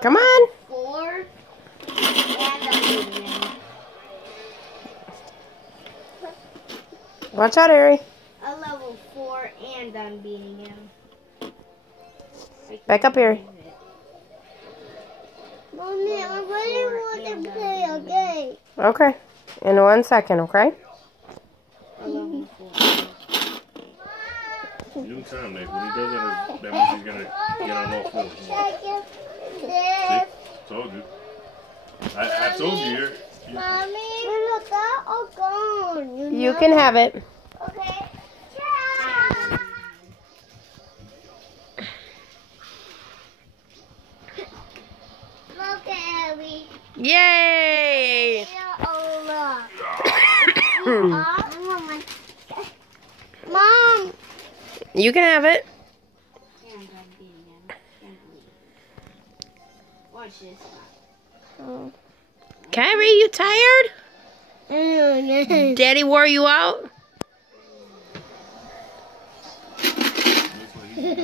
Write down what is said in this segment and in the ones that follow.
Come on. 4 and I'm beating him. Watch out, Ari. A level 4 and I'm beating him. Back up, Ari. Mommy, I really want to play a game. Okay. In 1 second, okay? A level 4. You can tell him that when he does that, that means he's gonna get on all fours. See? Told you. I told you here. Mommy, look that all gone. You can have it. Okay. Look at Abby. Yay! Mom. You can have it. Watch this. Kyrie, you tired? Daddy wore you out? You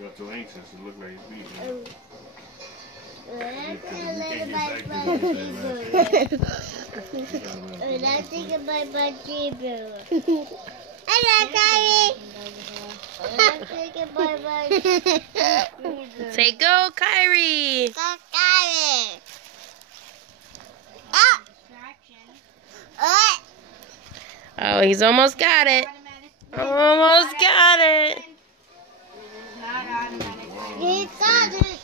got so anxious, it looked like he's beating you. Say go, Kyrie. Oh, he's almost got it. Almost got it. He got it.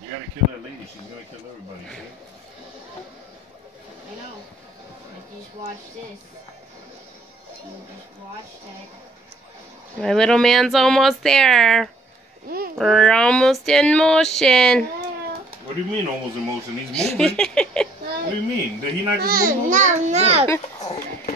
You gotta kill that lady. She's gonna kill everybody. See? I know. I just watched this. You just watched it. My little man's almost there. We're almost in motion. What do you mean almost in motion? He's moving. What do you mean? Did he not just move over No, there? no. Look.